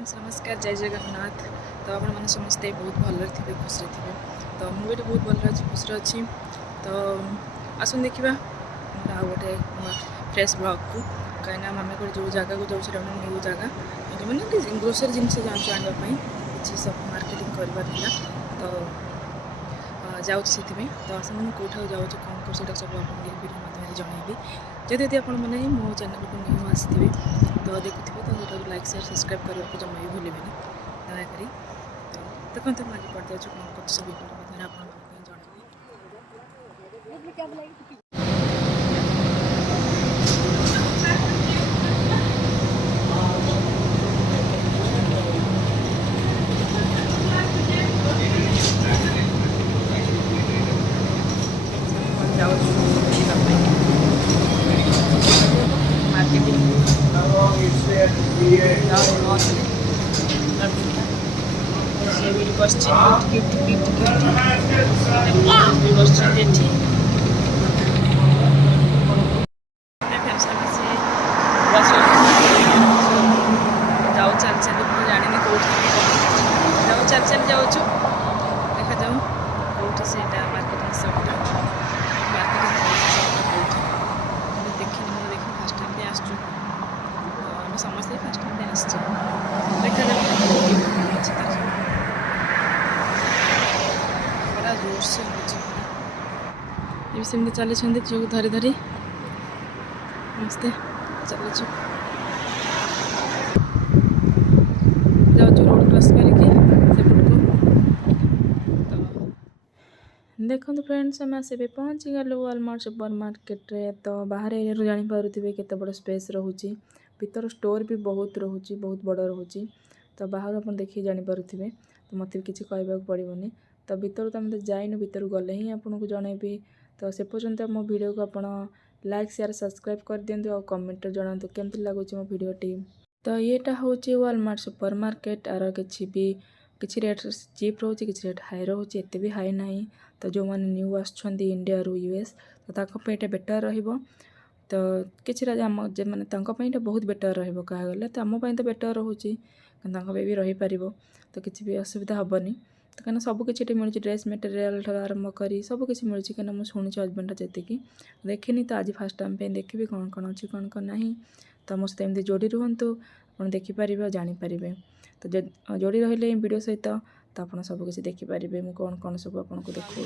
Friends नमस्कार जय जगन्नाथ। तो आप मैंने समस्ते बहुत भल थे खुश थे। तो मुझे बहुत भल अच्छी खुश अच्छी। तो आसन देखा आ गोटे फ्रेश ब्लॉग को कहीं आम को जो जगह को जाऊँ न्यू जगह मैंने ग्रोसरी जिन जाऊँ आनापी किसी सब मार्केटिंग करवार तो जाऊँ से तो आसने मुझे कौटा जाऊँ कौन कर सब आपको वीडियो माध्यम जनइबी। जदि आप मो चैनल को न्यू आसवे तो देखुए तो जो लाइक शेयर सब्सक्राइब करने को जमा भी भूलें दयाकोरी। तो देखते मुझे पढ़ते अच्छे कौन कर सब वीडियो आप जाऊ चल चल जानी कौटी जाऊ चल चल जाऊँ देखा जाऊ कौटी से मार्केटिंग सबटा मार्केटिंग देखी देखी फास्ट टाइम भी आसचु आम समस्त फास्ट टाइम भी आस देखा जाऊ बड़ा जोर से होमती चली झील धरी धरी मस्ते चलु रोड क्रॉस करके देखो फ्रेंड्स आम से पहुँची गलु वालमार्ट सुपर मार्केट रे। तो बाहर एरिया जानीपे केते बड़ स्पेस रोचे भीतर स्टोर भी बहुत रोचे बहुत बड़ रोचे। तो बाहर आप देखिए जानीपे तो मत किसी कहवाक पड़ोनी। तो भीतर तो मत जाइन भीतर गले ही आपको जनइबी। तो से पर्यंत मो वीडियो को आप लाइक शेयर सब्सक्राइब कर दिंतु और कमेंट जनातु केमती लगुच मो वीडियोटी। तो येटा हूँ वालमार्ट सुपर मार्केट आर किसी रेट चीप रोचे किसी रेट हाई रोचे एत भी हाई ना। तो जो मैंने न्यू आसुँच इंडिया रू यूएस तो ये बेटर रहिबो। तो किसी मैंने बहुत बेटर रहिबो कहगले तो आमपाई तो बेटर रोचे भी रही पार। तो किसी भी असुविधा हेनी तो कहीं सब किसी मिलूँ ड्रेस मटेरियल ठार आरंभ कर सबकि मिलूँ कहीं मुझे शुणी हजबैंड जी देखनी। तो आज फास्ट टाइम पे देखी कौन कौन अच्छी कौन कौन ना। तो मो सहित एमती जोड़ी रुहतु आप देखिपारे और जानीपारे। तो जोड़ी रही वीडियो सहित तो आप सबकि देखिपारे मुझे कौन कौन सब आपको देखो।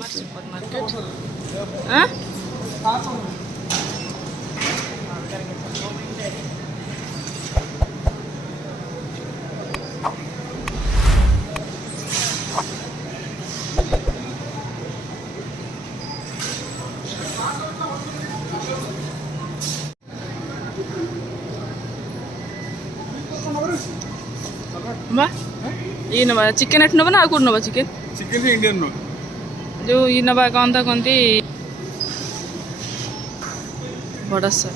ये नवा चिकेन एट नवा ना आउ नवा चिकेन चिकेन इंडियन नो जो ये नवा कौन था कहती बड़ा सा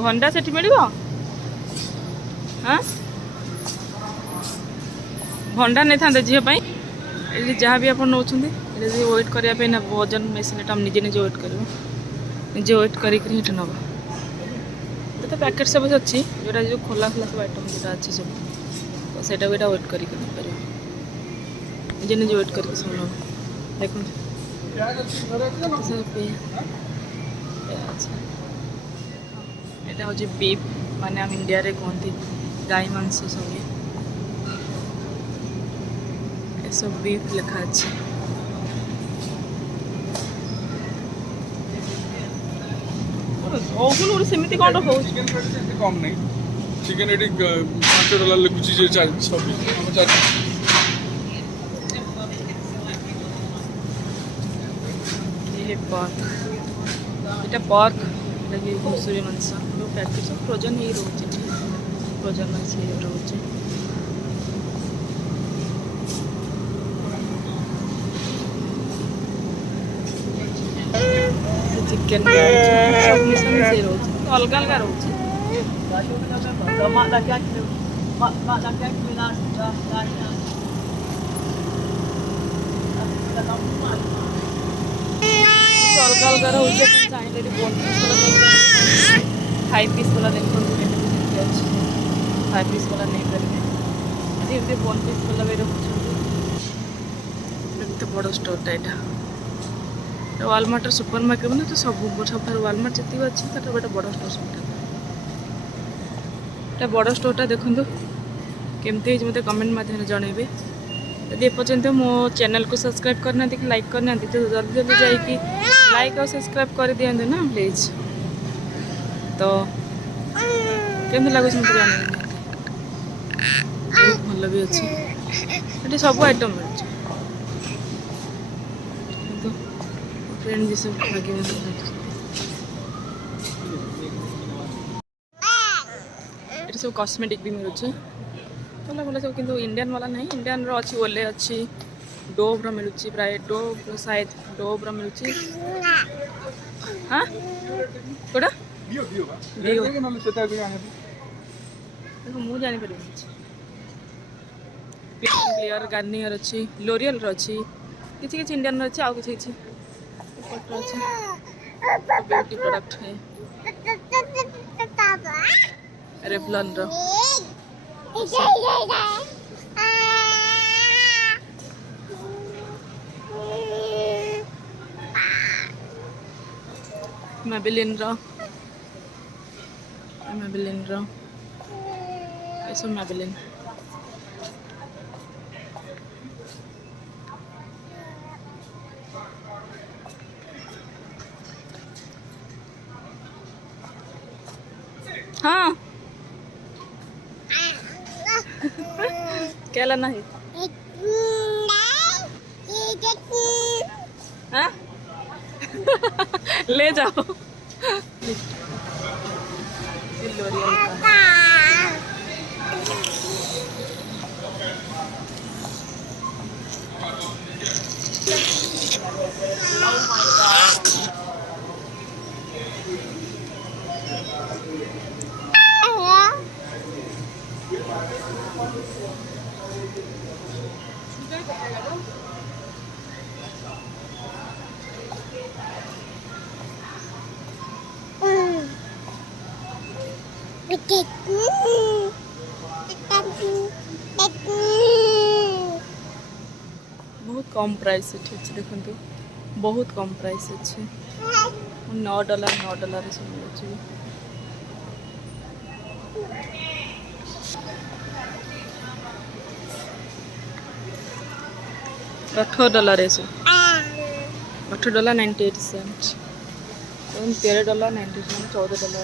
भंडा से मिल हाँ भंडा नहीं था झीपाई जहाँ भी आप नौ वेट करने ना वजन मेसीन आम निजे निजे वेट कर निजे वेट कर नवा। तो पैकेट सब अच्छी जोटा जो खोला खोला सब आइटम जोटा अच्छी सब तो सेटा भी वेट कर निजे निजे वेट करके सब नवा देखो यहाँ हूँ बीफ माने आम इंडिया रे कहते गाय मांस सब ये सब बीफ लिखा अच्छे। सेमती कौन हो कम नहीं चिकेन एटी $5 लिखुची जे सब ये पर्क लगे घुसुरी मांस पैकेट सब फ्रोजन ही रोचे फ्रोजन मांस ही रोचे। ଚିକେନ୍ ବି ଆଣିଛୁ ସବୁ ମିଶାମିଶି ରହୁଛି ଅଲଗା ଅଲଗା ରହୁଛି। ଅଲଗା ଅଲଗା ରହୁଛି ଆପଣ ଚାହିଁଲେ ଏଠି 4 ପିସ୍ ବାଲା ନେଇପାରିବେ 5 ପିସ୍ ବାଲା ଦେଖନ୍ତୁ ଏମିତି ଅଛି 5 ପିସ୍ ବାଲା ନେଇପାରିବେ ଏଠି ଏମିତି 1 ପିସ୍ ବାଲା ବି ରଖୁଛନ୍ତି। ଏତେ ବଡ଼ ଷ୍ଟୋରଟା ଏଇଟା ୱାଲମାର୍ଟର ସୁପର ମାର୍କେଟ ମାନେ ତ ସବୁଠାରୁ ୱାଲମାର୍ଟ ଯେତିକି ଅଛି ତାଠାରୁ ଗୋଟେ ବଡ଼ ଷ୍ଟୋର ସବୁଠାରୁ ଏଇଟା ବଡ଼ ଷ୍ଟୋରଟା ଦେଖନ୍ତୁ କେମିତି ହେଇଛି ମୋତେ କମେଣ୍ଟ ମାଧ୍ୟମରେ ଜଣାଇବେ। ଯଦି ଏପର୍ଯ୍ୟନ୍ତ ମୋ ଚ୍ୟାନେଲକୁ ସବସ୍କ୍ରାଇବ୍ କରିନାହାନ୍ତି କି ଲାଇକ୍ କରିନାହାନ୍ତି ତ ଜଲ୍ଦି ଜଲ୍ଦି ଯାଇକି ଲାଇକ୍ ଆଉ ସବସ୍କ୍ରାଇବ୍ କରିଦିଅନ୍ତୁ ନା ପ୍ଲିଜ୍। ତ କେମିତି ଲାଗୁଛି ମୋତେ ଜାଣିବେ ନିହାତି ବହୁତ ଭଲ ବି ଅଛି ଏଠି ସବୁ ଆଇଟମ୍ ମିଳୁଛି କିନ୍ତୁ ଫ୍ରେଣ୍ଡ ଯିଏ ମାଗି ଏଠି ସବୁ କସ୍ମେଟିକ୍ ବି ମିଳୁଛି ଭଲ ଭଲ ସବୁ କିନ୍ତୁ ଇଣ୍ଡିଆନ୍ ବାଲା ନାହିଁ ଇଣ୍ଡିଆନ୍ର ଅଛି ଓଲେ ଅଛି ଡୋଭ୍ର ମିଳୁଛି ପ୍ରାୟ ଡୋଭ୍ ସାୟଦ ଡୋଭ୍ର ମିଳୁଛି ହଁ କୋଉଟା ମୁଁ ଜାଣିପାରିବିନି କ୍ଲିୟର ଗାର୍ନିୟର ଅଛି ଲୋରିଅଲ୍ର ଅଛି କିଛି କିଛି ଇଣ୍ଡିଆନ୍ର ଅଛି ଆଉ କିଛି କିଛି ଅଛି ब्यूटी प्रोडक्ट है रेवलॉनର मैबेलिनର ଏସବୁ मैबेलिन हाँ क्या लाना है हाँ ले जाओ लोरियल का बहुत कम प्राइस अच्छे देखो बहुत कम प्राइस अच्छे $9 सब मिलूँ $18 सब $18.98 $13.98 $14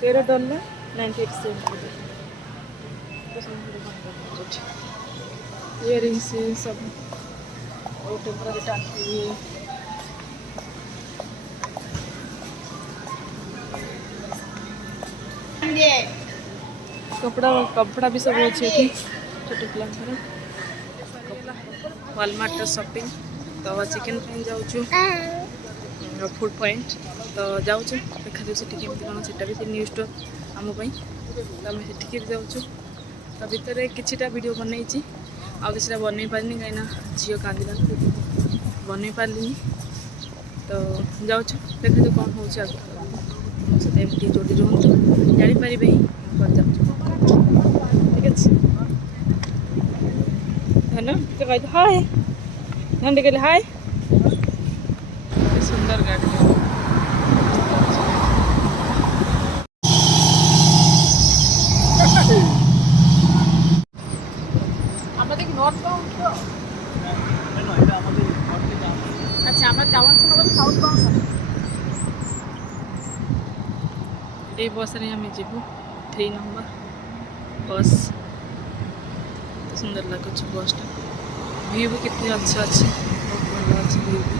$13.98 इयरिंग्स सब और टेम्पररी टांकी कपड़ा भी सब अच्छे छोटे पिलांकर वालमार्ट शॉपिंग तो चिकेन फ्राई जाऊँ फूड पॉइंट तो जाऊँ देखा जाऊँ कमी कौन से न्यू स्टोर आमपाई तो आम से जाऊँ तो भितर किछिटा वीडियो बनई आउ किसी बनई पारे कहीं झील कांदिला बनई पारे तो जाऊँ देखा जाऊ कौन हो एमती जोड़ी रुहतु जापारे ही जाऊँ ठीक अच्छे धन कह हाय धन कहले हाय सुंदर गाड़ी ये बस रे आम जीवु 3 नंबर बस तो सुंदर लगुच बसटा व्यू भी कितनी अच्छा अच्छे बहुत भल अच्छे व्यू भी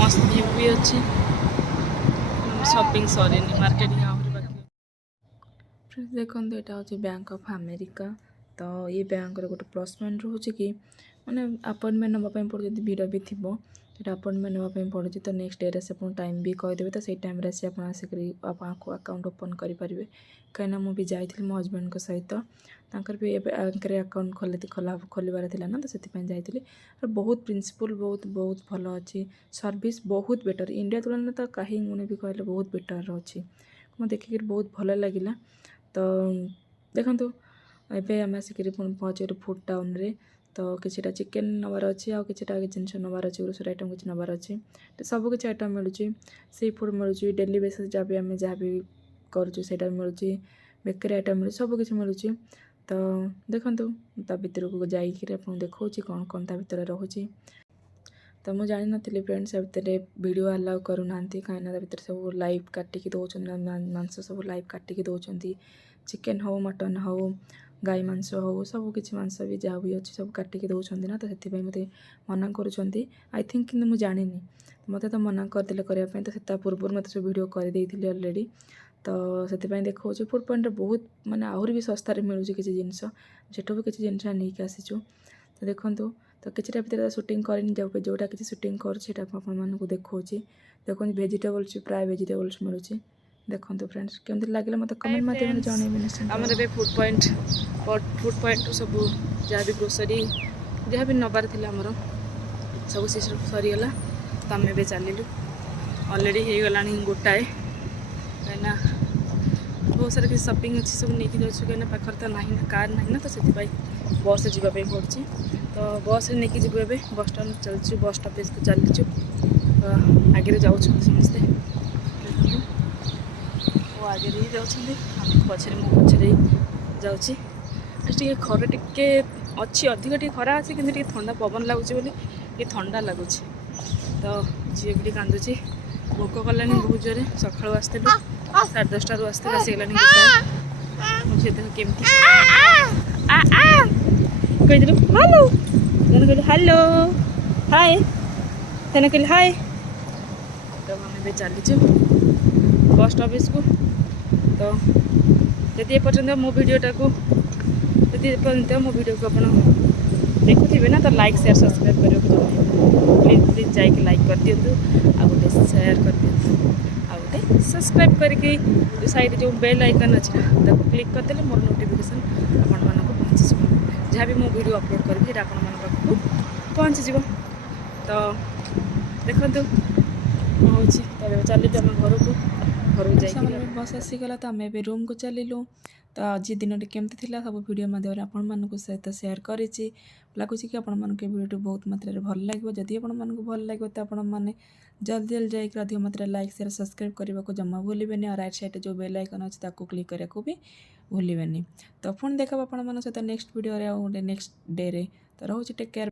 मस्त व्यू भी अच्छे शॉपिंग सरी मार्केटिंग आहरी बाकी फ्रेंड्स देखो यहाँ हूँ बैंक ऑफ अमेरिका तो ये बैंक गोटे प्लस पॉइंट रोचे कि मैंने अपॉइंटमेंट नापी पड़े जब भिड़ भी थी ସେଇଟା ଆପଏଣ୍ଟମେଣ୍ଟ ନେବା ପାଇଁ ପଡ଼ୁଛି। ତ ନେକ୍ସଟ ଡେରେ ସେ ଆପଣ ଟାଇମ୍ ବି କହିଦେବେ, ତ ସେଇ ଟାଇମ୍ରେ ଆସି ଆପଣ ଆସିକରି ଆପଣଙ୍କୁ ଆକାଉଣ୍ଟ ଓପନ୍ କରିପାରିବେ। କାହିଁକିନା ମୁଁ ବି ଯାଇଥିଲି ମୋ ହଜବେଣ୍ଡଙ୍କ ସହିତ, ତାଙ୍କର ବି ଏବେ ଆଙ୍କରେ ଆକାଉଣ୍ଟ ଖୋଲିବାର ଥିଲା ନା, ତ ସେଥିପାଇଁ ଯାଇଥିଲି। ବହୁତ ପ୍ରିନ୍ସିପଲ୍ ବହୁତ ଭଲ ଅଛି, ସର୍ଭିସ୍ ବହୁତ ବେଟର୍, ଇଣ୍ଡିଆ ତୁଳନାରେ ତ କାହିଁ ଗୁଣେ ବି କହିଲେ ବହୁତ ବେଟର୍ ଅଛି। ମୁଁ ଦେଖିକିରି ବହୁତ ଭଲ ଲାଗିଲା। ତ ଦେଖନ୍ତୁ ଏବେ ଆମେ ଆସିକିରି ପୁଣି ପହଞ୍ଚିଗଲୁ ଫୁଡ୍ ଟାଉନ୍ରେ। ତ କିଛିଟା ଚିକେନ୍ ନେବାର ଅଛି, ଆଉ କିଛିଟା ଜିନିଷ ନେବାର ଅଛି, ଗ୍ରୋସରୀ ଆଇଟମ୍ କିଛି ନେବାର ଅଛି। ତ ସବୁ କିଛି ଆଇଟମ୍ ମିଳୁଛି, ସି ଫୁଡ଼୍ ମିଳୁଛି, ଡେଲି ବେସିସ୍ ଆମେ ଯାହା ବି କରୁଛୁ ସେଇଟା ମିଳୁଛି, ବେକରୀ ଆଇଟମ୍ ମିଳୁଛି, ସବୁ କିଛି ମିଳୁଛି। ତ ଦେଖନ୍ତୁ ତା ଭିତରକୁ ଯାଇକିରି ଆପଣଙ୍କୁ ଦେଖାଉଛି କ'ଣ କ'ଣ ତା ଭିତରେ ରହୁଛି। ତ ମୁଁ ଜାଣିନଥିଲି ଫ୍ରେଣ୍ଡସ୍, ଆ ଭିତରେ ଭିଡ଼ିଓ ଆଲାଉ କରୁନାହାନ୍ତି, କାହିଁକିନା ତା ଭିତରେ ସବୁ ଲାଇଭ୍ କାଟିକି ଦେଉଛନ୍ତି, ମାଂସ ସବୁ ଲାଇଭ୍ କାଟିକି ଦେଉଛନ୍ତି। ଚିକେନ୍ ହେଉ, ମଟନ୍ ହେଉ, ଗାଈ ମାଂସ ହେଉ, ସବୁ କିଛି ମାଂସ ବି ଯାହା ବି ଅଛି ସବୁ କାଟିକି ଦେଉଛନ୍ତି ନା, ତ ସେଥିପାଇଁ ମୋତେ ମନା କରୁଛନ୍ତି ଆଇ ଥିଙ୍କ୍, କିନ୍ତୁ ମୁଁ ଜାଣିନି। ମୋତେ ତ ମନା କରିଦେଲେ କରିବା ପାଇଁ, ତ ତା ପୂର୍ବରୁ ମୋତେ ସବୁ ଭିଡ଼ିଓ କରିଦେଇଥିଲି ଅଲରେଡ଼ି। ତ ସେଥିପାଇଁ ଦେଖାଉଛି ଫୁଡ଼୍ ପଏଣ୍ଟରେ ବହୁତ ମାନେ ଆହୁରି ବି ଶସ୍ତାରେ ମିଳୁଛି କିଛି ଜିନିଷ, ସେଠୁ ବି କିଛି ଜିନିଷ ନେଇକି ଆସିଛୁ। ତ ଦେଖନ୍ତୁ, ତ କିଛିଟା ଭିତରେ ସୁଟିଂ କରିନି, ଯେଉଁଟା କିଛି ସୁଟିଂ କରୁଛି ସେଇଟା ଆପଣମାନଙ୍କୁ ଦେଖାଉଛି। ଦେଖନ୍ତୁ ଭେଜିଟେବଲ୍ସ, ପ୍ରାୟ ଭେଜିଟେବଲ୍ସ ମିଳୁଛି। ଦେଖନ୍ତୁ ଫ୍ରେଣ୍ଡସ୍, କେମିତି ଲାଗିଲା ମୋତେ କମେଣ୍ଟ ମାଧ୍ୟମରେ ଜଣାଇବେ ନିଶ୍ଚିନ୍ତ। ଆମର ଏବେ ଫୁଡ଼୍ ପଏଣ୍ଟରୁ ସବୁ ଯାହା ବି ଗ୍ରୋସରୀ ଯାହା ବି ନେବାର ଥିଲା ଆମର ସବୁ ସରିଗଲା। ତ ଆମେ ଏବେ ଚାଲିଲୁ, ଅଲରେଡ଼ି ହେଇଗଲାଣି ଗୋଟାଏ, କାହିଁକିନା ବହୁତ ସାରା କିଛି ସପିଂ ଅଛି, ସବୁ ନେଇକି ଯାଉଛୁ। କାହିଁକିନା ପାଖରେ ତ ନାହିଁ ନା, କାର୍ ନାହିଁ ନା, ତ ସେଥିପାଇଁ ବସ୍ରେ ଯିବା ପାଇଁ ପଡ଼ୁଛି। ତ ବସ୍ରେ ନେଇକି ଯିବୁ। ଏବେ ବସ୍ ଷ୍ଟାଣ୍ଡ ଚାଲିଛୁ, ବସ୍ ଷ୍ଟପେଜ୍କୁ ଚାଲିଛୁ। ତ ଆଗରେ ଯାଉଛନ୍ତି ସମସ୍ତେ, ଦେଖନ୍ତୁ ଓ ଆଗରେ ହିଁ ଯାଉଛନ୍ତି, ଆମେ ପଛରେ ମୁଁ ପଛରେ ଯାଉଛି। ଟିକେ ଖରା ଟିକେ ଅଛି, ଅଧିକ ଟିକେ ଖରା ଅଛି, କିନ୍ତୁ ଟିକେ ଥଣ୍ଡା ପବନ ଲାଗୁଛି ବୋଲି ଟିକେ ଥଣ୍ଡା ଲାଗୁଛି। ତ ଝିଅ ବି ଟିକେ କାନ୍ଦୁଛି, ଭୋକ କଲାଣି ବହୁତ ଜୋରେ। ସକାଳୁ ଆସିଥିଲୁ, 10:30ରୁ ଆସିଥିଲୁ, ଆସିଗଲାଣି ଗୋଟାଏ। ମୋ ଝିଅ ଦେହ କେମିତି କହିଥିଲୁ ହ୍ୟାଲୋ, ତେଣୁ କହିଲୁ ହ୍ୟାଲୋ, ହାଏ, ତେଣୁ କହିଲୁ ହାଏ। ତ ଆମେ ଏବେ ଚାଲିଛୁ ବସ୍ ଷ୍ଟପେଜ୍କୁ। ତ ଯଦି ଏପର୍ଯ୍ୟନ୍ତ ମୋ ଭିଡ଼ିଓକୁ ଆପଣ ଦେଖୁଥିବେ ନା, ତ ଲାଇକ୍ ସେୟାର ସବସ୍କ୍ରାଇବ୍ କରିବାକୁ ପ୍ଲିଜ୍ ଯାଇକି ଲାଇକ୍ କରିଦିଅନ୍ତୁ, ଆଉ ଗୋଟେ ସେୟାର କରିଦିଅନ୍ତୁ, ଆଉ ଗୋଟେ ସବସ୍କ୍ରାଇବ୍ କରିକି ସାଇଡ଼୍ ଯେଉଁ ବେଲ୍ ଆଇକନ୍ ଅଛି ନା, ତାକୁ କ୍ଲିକ୍ କରିଦେଲେ ମୋର ନୋଟିଫିକେସନ୍ ଆପଣମାନଙ୍କୁ ପହଞ୍ଚିଯିବ। ଯାହା ବି ମୁଁ ଭିଡ଼ିଓ ଅପଲୋଡ଼ କରିବି ସେଇଟା ଆପଣମାନଙ୍କ ପାଖକୁ ପହଞ୍ଚିଯିବ। ତ ଦେଖନ୍ତୁ କ'ଣ ହେଉଛି। ତ ଏବେ ଚାଲିଛୁ ଆମେ ଘରକୁ ଯାଇକି ବସ୍ ଆସିଗଲା। ତ ଆମେ ଏବେ ରୁମ୍କୁ ଚାଲିଲୁ। ତ ଆଜି ଦିନଟି କେମିତି ଥିଲା ସବୁ ଭିଡ଼ିଓ ମାଧ୍ୟମରେ ଆପଣମାନଙ୍କ ସହିତ ସେୟାର କରିଛି। ଲାଗୁଛି କି ଆପଣମାନଙ୍କୁ ଏ ଭିଡ଼ିଓଟି ବହୁତ ମାତ୍ରାରେ ଭଲ ଲାଗିବ। ଯଦି ଆପଣମାନଙ୍କୁ ଭଲ ଲାଗିବ ତ ଆପଣମାନେ ଜଲ୍ଦି ଯାଇକି ଅଧିକ ମାତ୍ରାରେ ଲାଇକ୍ ସେୟାର ସବସ୍କ୍ରାଇବ୍ କରିବାକୁ ଜମା ଭୁଲିବେନି। ଆଉ ରାଇଟ୍ ସାଇଡ଼୍ରେ ଯେଉଁ ବେଲ୍ ଆଇକନ୍ ଅଛି ତାକୁ କ୍ଲିକ୍ କରିବାକୁ ବି ଭୁଲିବେନି। ତ ପୁଣି ଦେଖାବ ଆପଣମାନଙ୍କ ସହିତ ନେକ୍ସଟ ଭିଡ଼ିଓରେ, ଆଉ ଗୋଟେ ନେକ୍ସଟ ଡେରେ। ତ ରହୁଛି, ଟେକ୍ କେୟାର।